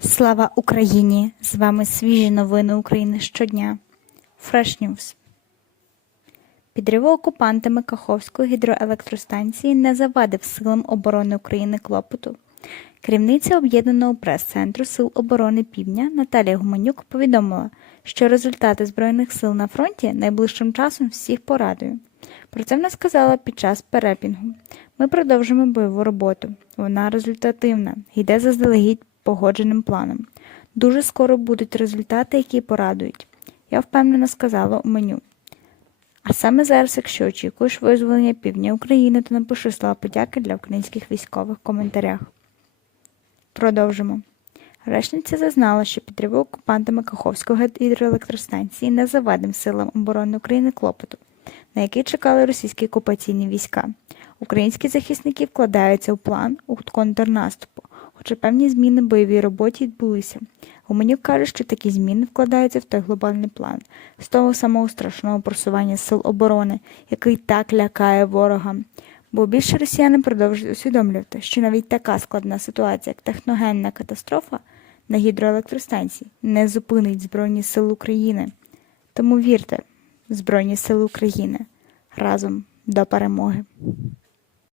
Слава Україні! З вами свіжі новини України щодня. Fresh News. Підриви окупантами Каховської гідроелектростанції не завадив силам оборони України клопоту. Керівниця об'єднаного прес-центру Сил оборони Півдня Наталія Гуменюк повідомила, що результати Збройних сил на фронті найближчим часом всіх порадують. Про це вона сказала під час перепінгу. Ми продовжимо бойову роботу. Вона результативна, йде заздалегідь погодженим планом. Дуже скоро будуть результати, які порадують. Я впевнено сказала у меню. А саме зараз, якщо очікуєш визволення півдня України, то напиши слова подяки для українських військових в коментарях. Продовжимо. Речниця зазнала, що підриви окупантами Каховської гідроелектростанції не завадив силам оборони України клопоту, на який чекали російські окупаційні війська. Українські захисники вкладаються у план у контрнаступу, хоча певні зміни в бойовій роботі відбулися. Гуменюк каже, що такі зміни вкладаються в той глобальний план, з того самого страшного просування сил оборони, який так лякає ворога. Бо більше росіяни продовжують усвідомлювати, що навіть така складна ситуація, як техногенна катастрофа на гідроелектростанції, не зупинить Збройні Сили України. Тому вірте, Збройні Сили України разом до перемоги.